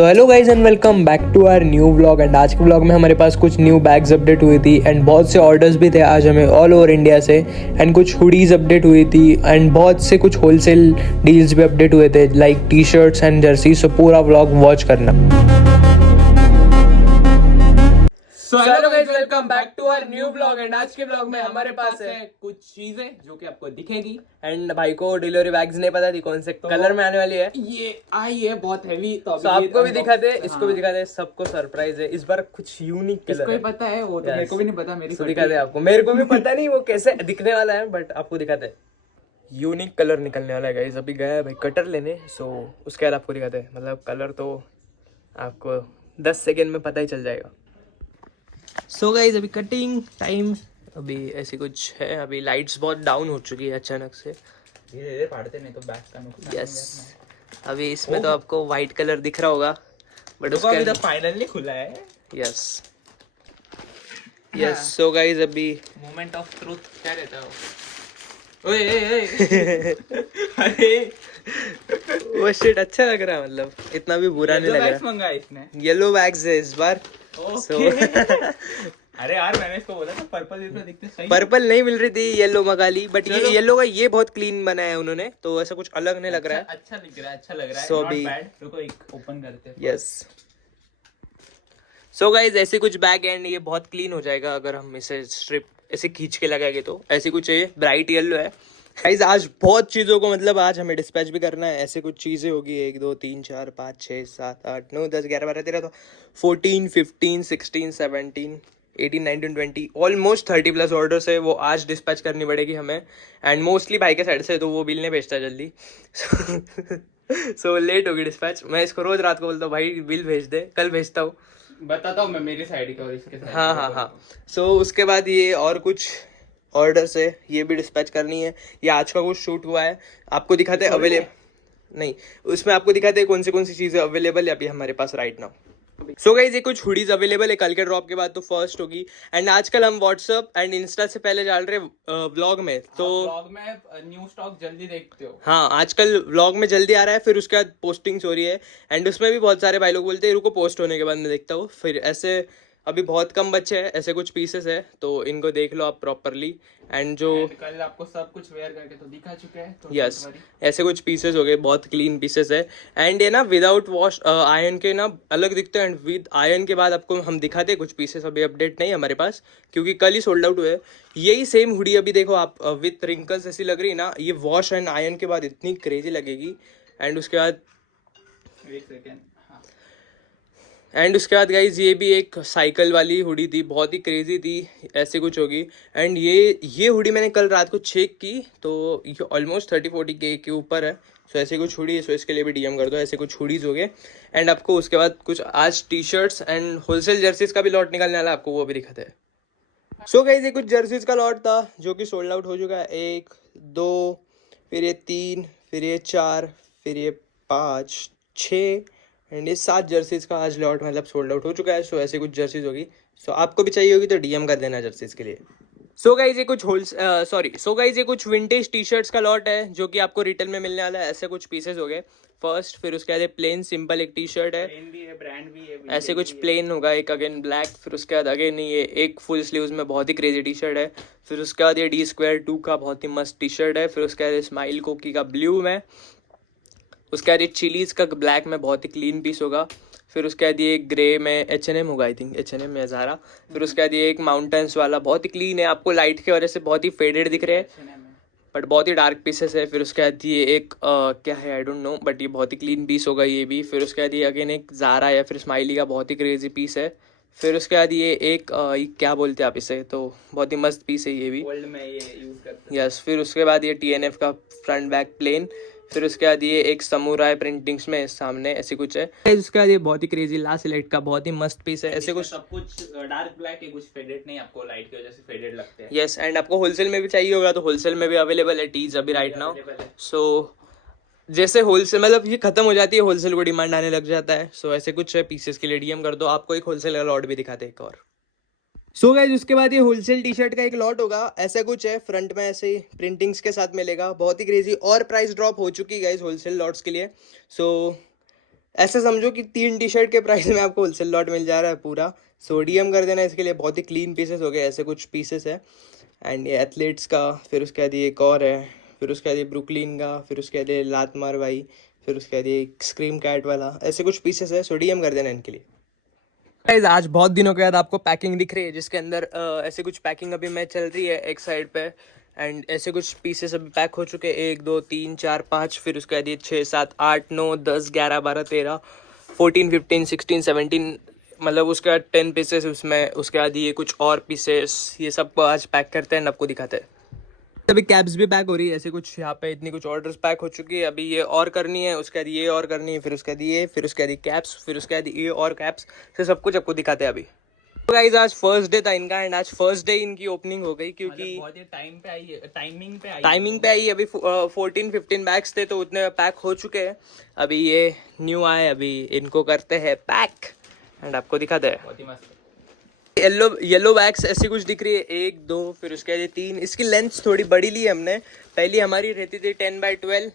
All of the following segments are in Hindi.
So hello guys and welcome back to our new vlog. And आज के व्लॉग में हमारे पास कुछ न्यू बैग्स अपडेट हुई थी एंड बहुत से ऑर्डर्स भी थे आज हमें ऑल ओवर इंडिया से। एंड कुछ हुडीज अपडेट हुई थी एंड बहुत से कुछ होलसेल डील्स भी अपडेट हुए थे like T shirts and jersey. So पूरा व्लॉग वॉच करना। So hello guys, welcome back to our new blog. And आज के ब्लॉग में हमारे पास है कुछ चीजें जो कि आपको दिखेगी। एंड भाई को डिलीवरी बैग्स नहीं पता थी कौन से कलर में आने वाली है। ये आई है बहुत हैवी, तो आपको भी दिखाते, इसको भी दिखाते, सबको सरप्राइज है इस बार। कुछ यूनिक कलर इसको ही पता है, वो तो मेरे को भी नहीं पता। मेरी दिखाते आपको, मेरे को भी पता नहीं वो कैसे दिखने वाला है, बट आपको दिखाते हैं। यूनिक कलर निकलने वाला है गाइस। अभी गया है भाई कटर लेने, सो उसके बाद आपको दिखाते हैं। मतलब कलर तो आपको 10 सेकेंड में पता ही चल जाएगा। सो गाइस अभी कटिंग टाइम, अभी ऐसी कुछ है। अभी लाइट्स बहुत डाउन हो चुकी है अचानक से। धीरे फाड़ते नहीं तो बैक का नुकसान। यस अभी इसमें तो आपको वाइट कलर दिख रहा होगा, बट उसका अभी तो फाइनली खुला है। Yes yes. सो गाइस अभी मोमेंट ऑफ ट्रूथ क्या कहता है वो? ओए अरे वो शिट अच्छा लग रहा है, मतलब इतना भी बुरा नहीं लग रहा। मंगाया इसने येलो बैग्स है इस बार। अरे यार मैंने इसको बोला था पर्पल इसमें दिखते सही। पर्पल नहीं मिल रही थी, येलो मंगा ली। बट ये येलो का ये बहुत क्लीन बनाया है उन्होंने, तो ऐसा कुछ अलग नहीं लग रहा है। अच्छा दिख रहा है, अच्छा लग रहा है। So Not अभी- bad। रुको एक ओपन करते हैं। यस सो गाइज ऐसे कुछ बैग एंड ये बहुत क्लीन हो जाएगा अगर हम इसे स्ट्रिप ऐसे खींच के लगाएंगे तो। ऐसे कुछ ये ब्राइट येलो है गाइज। आज बहुत चीज़ों को, मतलब आज हमें डिस्पैच भी करना है। ऐसे कुछ चीज़ें होगी 1 2 3 4 5 6 7 8 9 10 11 12 13 तो 14 15 16 17 18 19 20 ऑलमोस्ट 30 प्लस ऑर्डर्स है, वो आज डिस्पैच करनी पड़ेगी हमें। एंड मोस्टली भाई के साइड से, तो वो बिल नहीं भेजता जल्दी। सो लेट होगी डिस्पैच। मैं इसको रोज रात को बोलता हूँ भाई बिल भेज दे, कल भेजता हूँ। बताता हूँ मैं मेरी साइड का और इसके साइड हाँ का हाँ बोल हाँ। रहा हूँ। सो उसके बाद ये और कुछ ऑर्डर्स है, ये भी डिस्पैच करनी है। ये आज का कुछ शूट हुआ है, आपको दिखाते हैं अवेलेबल नहीं, उसमें आपको दिखाते हैं कौन सी चीज़ें अवेलेबल है अभी हमारे पास राइट नाउ। सो गाइस ये कुछ हुडीज अवेलेबल है, कल के ड्रॉप के बाद तो फर्स्ट होगी। एंड आजकल हम व्हाट्सअप एंड इंस्टा से पहले डाल रहे व्लॉग में, तो ब्लॉग में न्यू स्टॉक जल्दी देखते हो। हाँ आजकल व्लॉग में जल्दी आ रहा है, फिर उसके बाद पोस्टिंग्स हो रही है। एंड उसमें भी बहुत सारे भाई लोग बोलते हैं रुको पोस्ट होने के बाद मैं देखता हूँ। फिर ऐसे अभी बहुत कम बच्चे हैं, ऐसे कुछ पीसेस है, तो इनको देख लो आप प्रॉपरली। एंड जो कल आपको सब कुछ वेयर करके तो दिखा चुके हैं, तो यस ऐसे कुछ पीसेस हो गए, बहुत क्लीन पीसेस है। एंड ये ना विदाउट वॉश आयरन के ना अलग दिखते हैं, एंड विद आयरन के बाद आपको हम दिखाते हैं कुछ पीसेस। अभी अपडेट नहीं हमारे पास क्योंकि कल ही सोल्ड आउट हुए। यही सेम हुडी अभी देखो आप विथ रिंकल्स ऐसी लग रही ना, ये वॉश एंड आयरन के बाद इतनी क्रेजी लगेगी। एंड उसके बाद एक सेकेंड। एंड उसके बाद गाइज ये भी एक साइकिल वाली हुडी थी, बहुत ही क्रेजी थी, ऐसे कुछ होगी। एंड ये हुडी मैंने कल रात को चेक की, तो ये ऑलमोस्ट 30-40 के ऊपर है। सो ऐसे कुछ हुडी है, सो इसके लिए भी डीएम कर दो। ऐसे कुछ हुडीज हो गए। एंड आपको उसके बाद कुछ आज T shirts and wholesale jerseys का भी लॉट निकलने वाला है, आपको वो भी दिखाते हैं। सो गाइज ये कुछ जर्सीज का लॉट था जो कि सोल्ड आउट हो चुका है। 1 2 फिर ये 3 फिर ये 4 फिर ये 5 6 एंड ये 7 जर्सीज का आज लॉट मतलब सोल्ड आउट हो चुका है। सो ऐसे कुछ जर्सीज होगी। सो आपको भी चाहिए होगी तो डीएम कर देना जर्सीज के लिए। सो गाइज ये कुछ सो गाइज ये कुछ विंटेज टी शर्ट्स का लॉट है जो कि आपको रिटेल में मिलने वाला है। ऐसे कुछ पीसेस हो गए फर्स्ट, फिर उसके बाद प्लेन सिंपल एक टी शर्ट है, ब्रांड भी है, ऐसे कुछ प्लेन होगा एक, अगेन ब्लैक। फिर उसके बाद अगेन ये एक फुल स्लीव्स में बहुत ही क्रेजी टी शर्ट है। फिर उसके बाद ये D2 का बहुत ही मस्त टी शर्ट है। फिर उसके बाद स्माइल कोकी का ब्लू में, उसके बाद ये चिलीज का ब्लैक में बहुत ही क्लीन पीस होगा। फिर उसके बाद ये ग्रे में H&M होगा, आई थिंक H&M में ज़ारा। फिर उसके बाद ये एक माउंटेन्स वाला बहुत ही क्लीन है, आपको लाइट की वजह से बहुत ही फेडेड दिख रहे हैं बट बहुत ही डार्क पीसेस है। फिर उसके बाद ये एक क्या है आई डोंट नो, बट ये बहुत ही क्लीन पीस होगा ये भी। फिर उसके बाद ये अगेन एक ज़ारा या फिर स्माइली का बहुत ही क्रेजी पीस है। फिर उसके बाद ये एक ये क्या बोलते हैं आप इसे, तो बहुत ही मस्त पीस है ये भी, वर्ल्ड में ये यूज करते हैं। यस। फिर उसके बाद ये TNF का फ्रंट बैक प्लेन। फिर उसके बाद ये एक समुराई प्रिंटिंग्स में सामने ऐसे कुछ है। उसके बाद ये बहुत ही क्रेजी लास्ट सिलेक्ट का बहुत ही मस्त पीस है। ऐसे कुछ सब कुछ डार्क ब्लैक है, कुछ फेडेड नहीं, आपको लाइट की वजह से फेडेड लगते हैं। यस। एंड आपको होलसेल में भी चाहिए होगा तो होलसेल में भी अवेलेबल है टीज अभी राइट नाउ। सो जैसे होलसेल मतलब ये खत्म हो जाती है, होलसेल को डिमांड आने लग जाता है। सो ऐसे कुछ पीसेस के लिए डीएम कर दो। आपको एक होलसेल का लॉट भी दिखाते हैं एक और। सो गाइज उसके बाद ये होलसेल टी शर्ट का एक लॉट होगा, ऐसा कुछ है फ्रंट में ऐसे ही प्रिंटिंग्स के साथ मिलेगा, बहुत ही क्रेजी। और प्राइस ड्रॉप हो चुकी है गाइज होलसेल लॉट्स के लिए। सो ऐसे समझो कि 3 टी शर्ट के प्राइस में आपको होलसेल लॉट मिल जा रहा है पूरा। सो डीएम कर देना इसके लिए, बहुत ही क्लीन पीसेस हो गए, ऐसे कुछ पीसेस है। एंड ये एथलीट्स का, फिर उसके बाद ये एक और है, फिर उसके बाद ये ब्रुकलिन का, फिर उसके बाद ये लात मार भाई, फिर उसके बाद ये स्क्रीम कैट वाला, ऐसे कुछ पीसेस है। सो डीएम कर देना इनके लिए। गाइस आज बहुत दिनों के बाद आपको पैकिंग दिख रही है, जिसके अंदर ऐसे कुछ पैकिंग अभी मैं चल रही है एक साइड पे। एंड ऐसे कुछ पीसेस अभी पैक हो चुके हैं, 1 2 3 4 5, फिर उसके बाद ये 6 7 8 9 10 11 12 13 14 15 16 17, मतलब उसके बाद 10 पीसेस उसमें। उसके बाद ये कुछ और पीसेस, ये सबको आज पैक करते हैं, आपको दिखाते हैं। अभी कैब्स भी पैक हो रही है, ऐसे कुछ यहाँ पे इतनी कुछ ऑर्डर्स पैक हो चुकी है। अभी ये और करनी है, उसके बाद ये और करनी है, फिर उसके बाद ये, फिर उसके बाद ये कैप्स, फिर उसके बाद ये और कैप्स, से सब कुछ आपको दिखाते हैं अभी। तो गाइस आज फर्स्ट डे था इनका, एंड आज फर्स्ट डे इनकी ओपनिंग हो गई, क्योंकि बहुत ही टाइमिंग पे आई अभी 14-15 बैग्स थे, तो उतने पैक हो चुके हैं। अभी ये न्यू आए, अभी इनको करते हैं पैक एंड आपको दिखाते हैं। बहुत ही मस्त। येलो बैग्स ऐसी कुछ दिख रही है, 1 2, फिर उसके बाद ये 3। इसकी लेंथ थोड़ी बड़ी ली है हमने, पहली हमारी रहती थी 10x12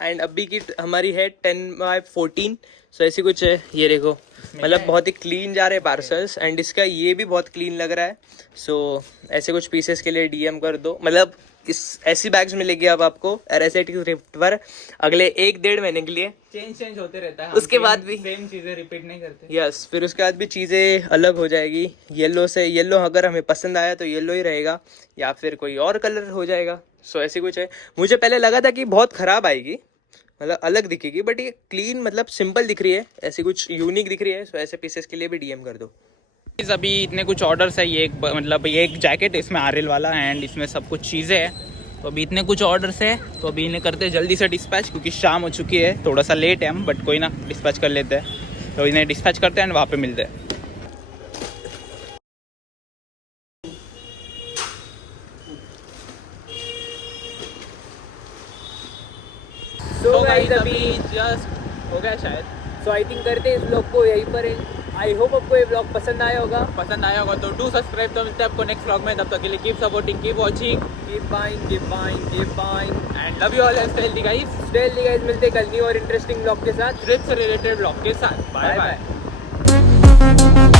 एंड अभी की हमारी है 10x14। सो ऐसी कुछ है, ये देखो, मतलब बहुत ही क्लीन जा रहे हैं पार्सल्स। एंड इसका ये भी बहुत क्लीन लग रहा है। सो ऐसे कुछ पीसेस के लिए डीएम कर दो, मतलब इस ऐसी बैग्स मिलेगी अब आपको RSAT थ्रिफ्ट पर अगले 1-1.5 महीने के लिए। चेंज होते रहता है, उसके बाद भी सेम चीजें रिपीट नहीं करते। यस, फिर उसके बाद भी चीज़ें अलग हो जाएगी। येलो अगर हमें पसंद आया तो येलो ही रहेगा, या फिर कोई और कलर हो जाएगा। सो ऐसी कुछ है। मुझे पहले लगा था कि बहुत ख़राब आएगी, मतलब अलग दिखेगी, बट ये क्लीन, मतलब सिंपल दिख रही है, ऐसी कुछ यूनिक दिख रही है। सो ऐसे पीसेस के लिए भी डीएम कर दो। अभी इतने कुछ ऑर्डर्स है, ये मतलब ये एक जैकेट इसमें आरएल वाला एंड इसमें सब कुछ चीज़ें हैं। तो अभी इतने कुछ ऑर्डर्स है, तो अभी इन्हें करते हैं जल्दी से डिस्पैच, क्योंकि शाम हो चुकी है, थोड़ा सा लेट है हम, बट कोई ना, डिस्पैच कर लेते हैं। तो इन्हें डिस्पैच करते हैं एंड वहाँ पे मिलते हैं। सो गाइस अभी जस्ट हो गया शायद। सो आई थिंक करते हैं इस ब्लॉग को यहीं पर। आई होप आपको ये ब्लॉग पसंद आया होगा। तो डू सब्सक्राइब। तो मिलते हैं आपको नेक्स्ट व्लॉग में, तब तक के लिए keep supporting, keep watching, keep buying and love you all and stay healthy guys. मिलते हैं कल न्यू और इंटरेस्टिंग ब्लॉग के साथ, ट्रिप से रिलेटेड ब्लॉग के साथ। Bye bye. बाय।